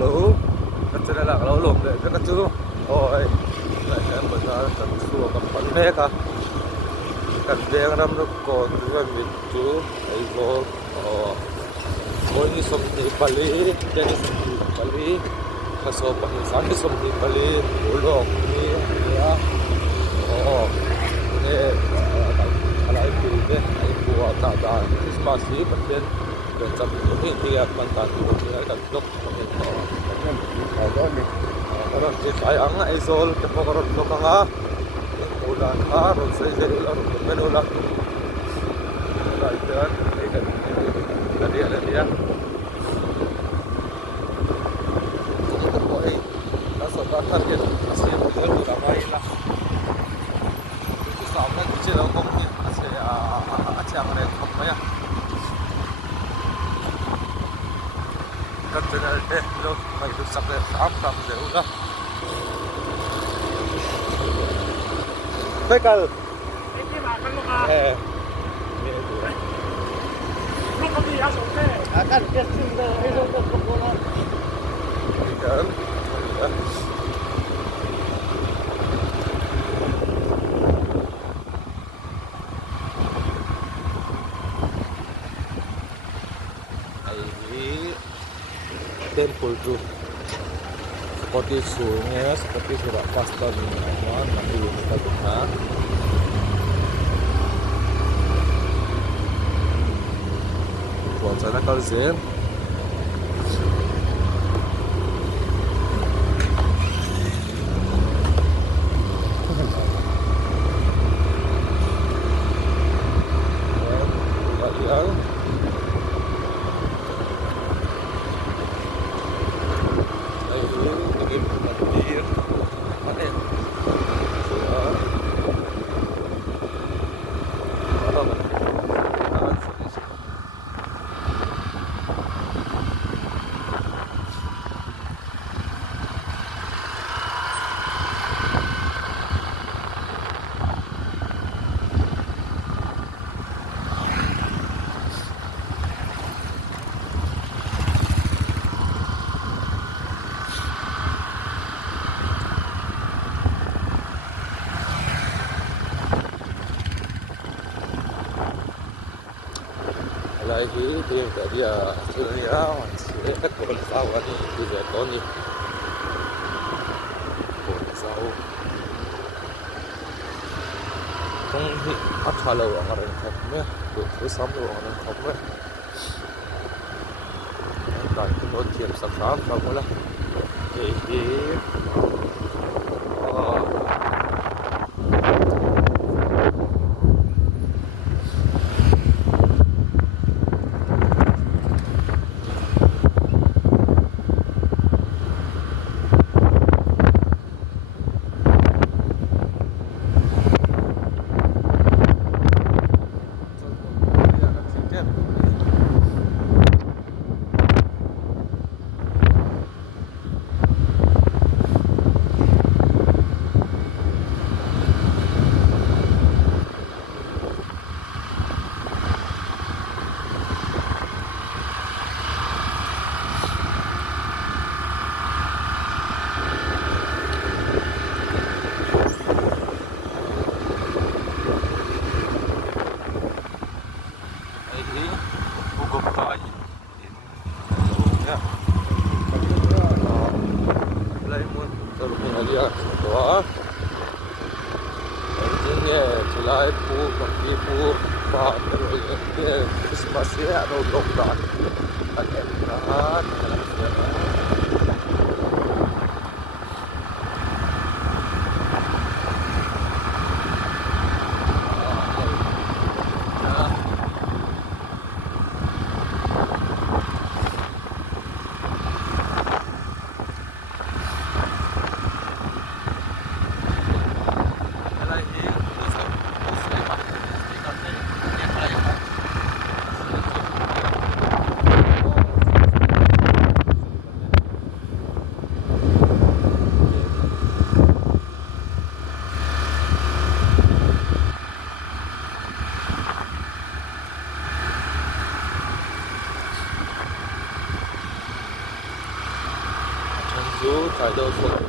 lỗ cắt chân là lỗ lồm để cắt chú ôi lại em bây giờ cắt chú cầm bắn nè cả cắt đèn làm nó còn cái miếng chú ấy vô ôi như sông thì bali cái sông thì bali cái sông bali sáng cái sông thì bali lỗ lồm đi ya nè lại thì cái ai bùa ta ta Christmas gì bất biến để chăm những cái quan trọng của cái cái lúc orang si sayang izol kepokorot lo kanga ulan arun saya ulan menulan dan ada dia itu boy nasa batar ke asli betul ramai lah itu sampai kecil aku ni asli acah mereka apa ya terkenal deh lo itu sampai apa deh udah Bekal. Ini makan lo kak. Lo kami ya soalnya. Akan kesini itu untuk sekolah. Ikan. Ini temple tu. Seperti sungai, seperti surat pasta di mana nanti kita dengar. Buat sana kalzen. Lagi dia dia dunia masih kebun sawah ni dia koni kebun sawah tong hi athalau angaren khamme do samlo angaren khamme tai ko thiam sakam kamula masih ada lockdown. Ada chú thái độ xuống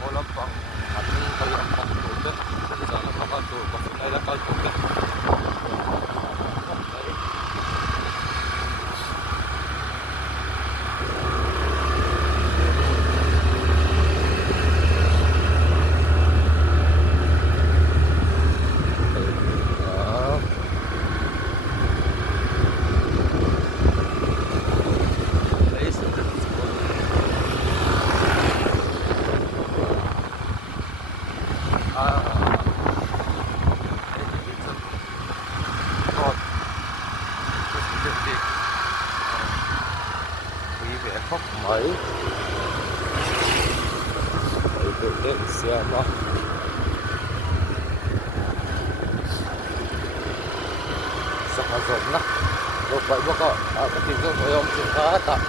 có lắm bằng hẳn có lắm bằng tụt đấy bây giờ nó không có tụt còn đây là cao tụt đấy khóc mấy tự nhiên xe nó sắp vào rộng lắm rồi vậy bác ạ cái tình yêu của ông chúng ta tạm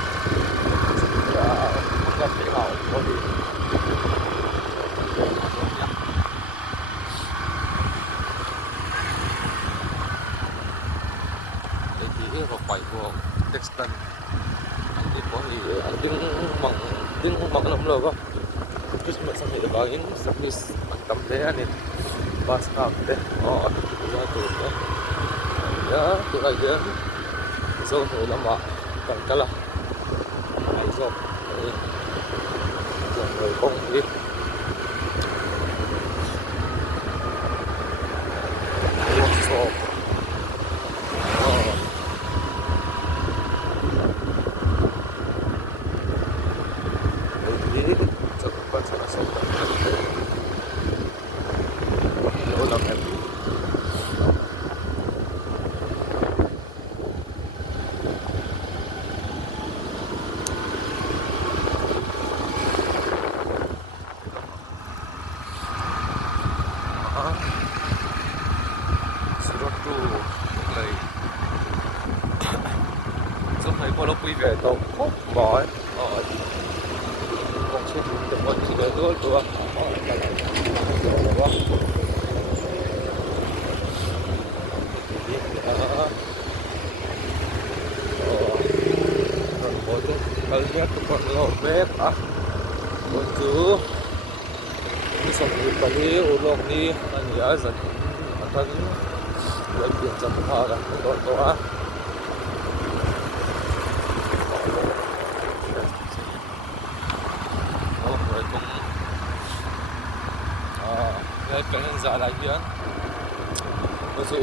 gặp thể hậu có đi để chỉ vào quầy của Dexton có thì tiếng bằng lắm rồi không terus sampai bangin sampai tầm thế này pas sampai ya tuh ya tuh aja so lama kan kalah ai so người không đi so kalau quý về tàu khóc mỏi con sẽ dùng được một chỉ đời thôi đúng không? Một cái lihat tukang ngobek untuk bisa kali ulok ni ya zat akan lagi jatuh harap doa cái nhân giả lại hiện nó sẽ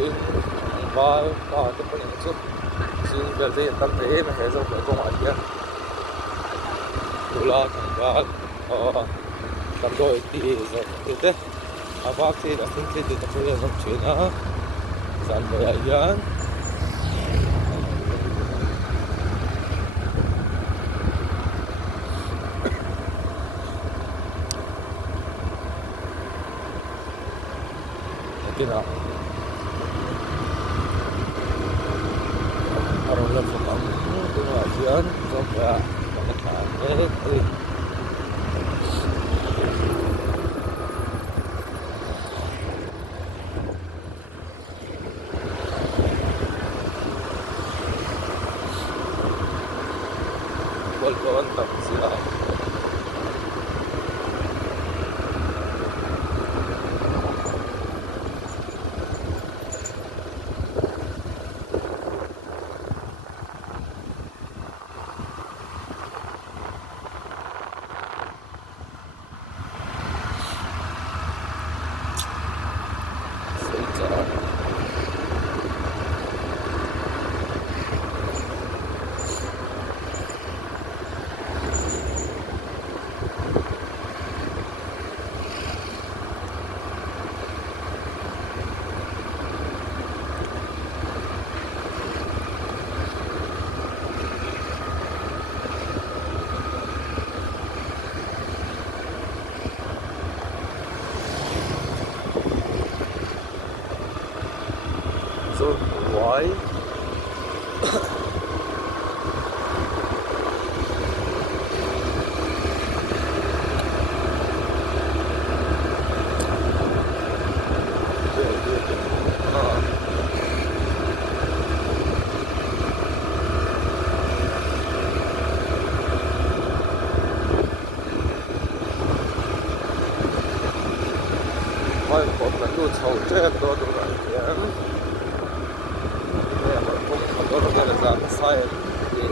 và cái phần này giúp xin về đây tâm thế mà hệ dòng của công an kia là thằng ba tầm đôi thì rồi thế bác thì đã không thể tập trung vào chuyện đó dàn về lại hiện nào orang lagi kamu tu ajian coba makan kawan tak siap so why ผมมันดูเฉาเจ้าตัวตรงนั้นเนี่ยผมขอโทษด้วยนะจ๊ะใส่อย่างนี้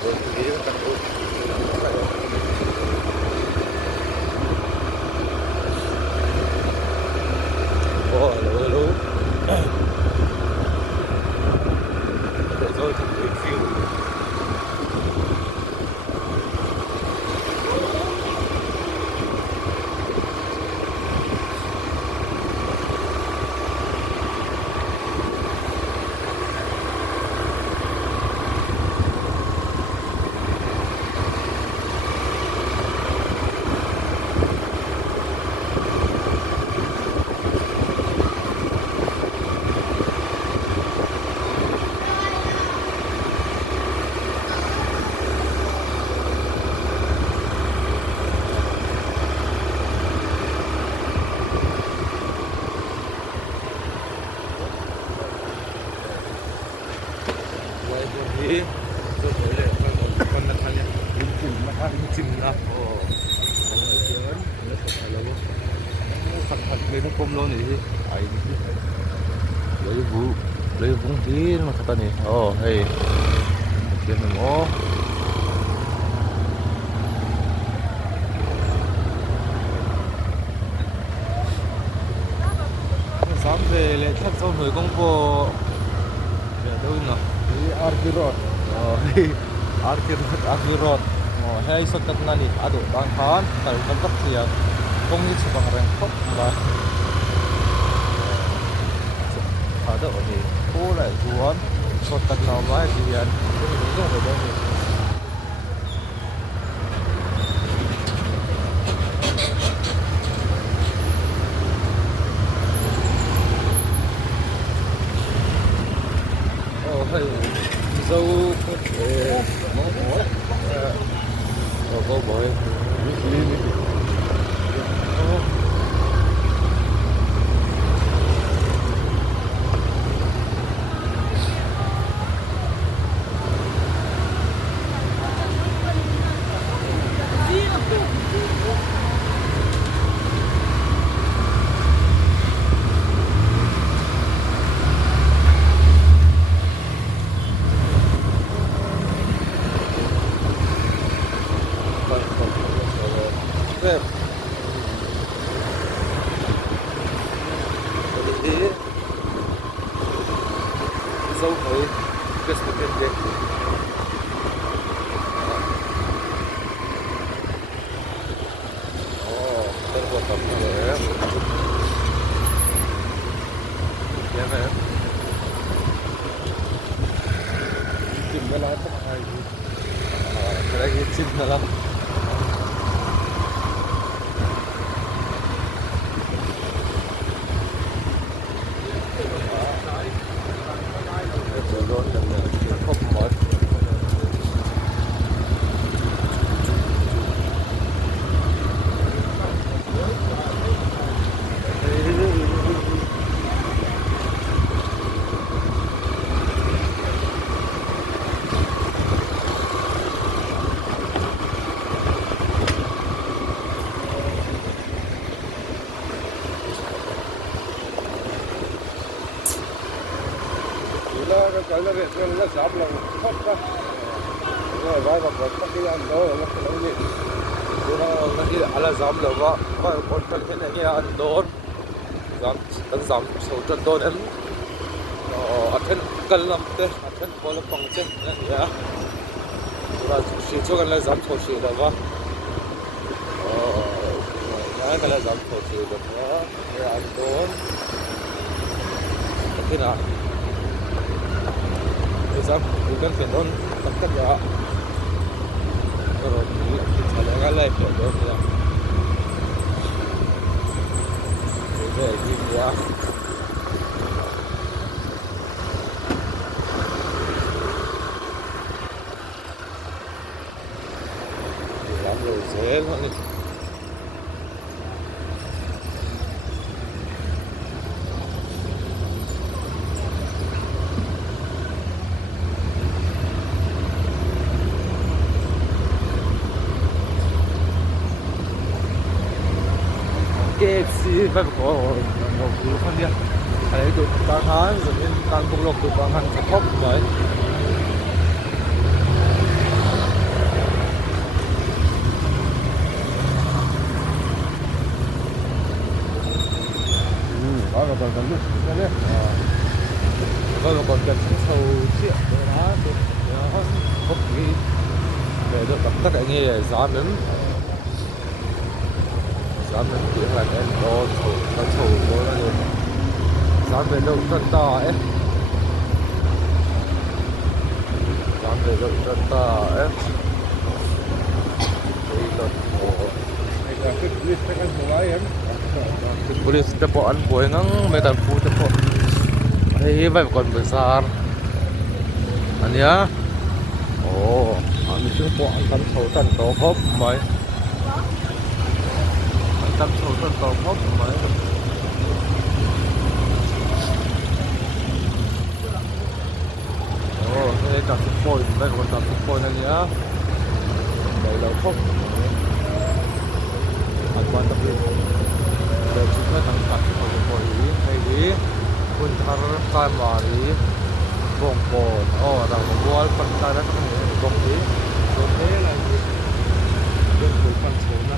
ผมดีกันดูโอ้รู้เดี๋ยวจะทำรีวิว이 저 원래 약간 나타냐 림찜 나 림찜 나 sạch lên nó cung luôn thì ai lấy vung tí mà kata nih oh hey kia nemo sampai lệ thắt sau người công bộ đâu nào Arki-Road. Oh, Arki-Road. Oh, hey sokat na ni. Ado, bangkan, tayo kontak siya. Kung hindi sa bang rengkot, ba? Ado, ni. Kulay, tuwan. Sokat na umay, diyan. Ito, ito, ito. Oh, hey. Dâu món muối có bội Sếp jadi dâu mới cái sự kiện gì tên của tập này em em em chim cái lá tóc hay cái này chim cái lá cái nó sắp là khóc đó rồi vai vào cái cái ăn đó nó cái gì nó đi ala zam là va con cái này nghe ăn đó zam sâu chân đó em athen kal lam te athen bola pang te ya pura shi cho kan la zam tho shi da va ya kan la zam tho shi da ya ăn đó thế nào Isam, bukan kendon tetap ya. Kalau ini ada nggak live ya, dong ya. Ini ya. Làm rồi dễ thôi. KFC phải có một thứ con đi đấy tụi bang hán rồi nên càng bộc lộ tụi bang hán sẽ khóc vậy đó là còn cần lúc đấy đó là còn cần sâu chuyện đó nó không nghĩ để được gặp tất cả nghe giá đến giá đến tiếng là cái đó sầu đó là được giá về đâu tân ta ấy giá về đâu tân ta ấy Police tepo an boy ngang medan fu tepo hey vai kon besar ania oh an chung po an tam chho tan to hop mai an tam chho tan to hop mai oh hey ta support vai kon ta support ania dai lo hop an quan tâm đi để chúng ta tăng cường cái hội ý hay đi quân thar cai mari bong bồn rằng wall phần tay đó không thể bong đi rồi thế là gì được từ phần số đó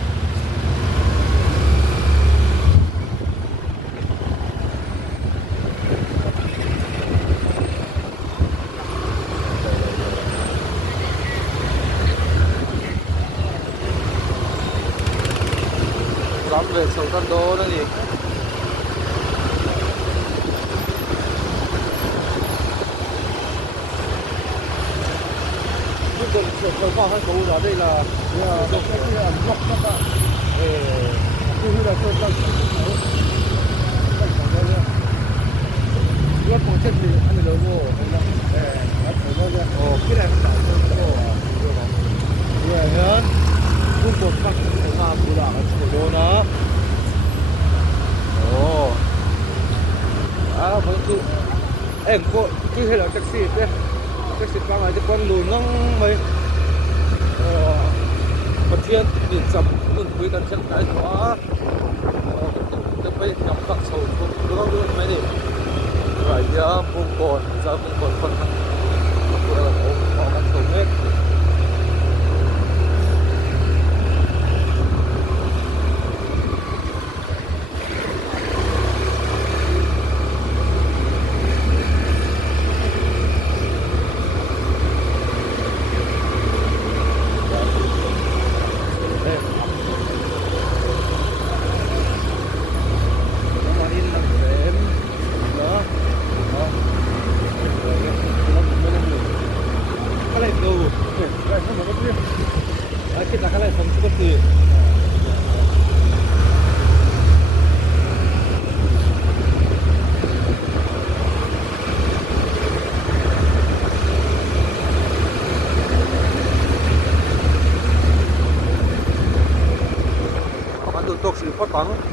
dám về sầu tân đô đó gì cái phần khoa hai cầu đó đây là một cái ẩm ngọc các bạn như là sơn tân lớp một chân thì ăn được vô cái này phải tạo rồi hơn cũng một các cái mà bù đắp ở chỗ đó vẫn cứ em có cứ hay là taxi vang lại cái con lùn ngang mấy một thiên biển sầm mừng quý tận chân cái đó cái bây nhập các sầu không luôn mấy đi rồi giờ bùng cồn phần thằng tôi là có các sầu hết kita kalah sama seperti akan tutup si potong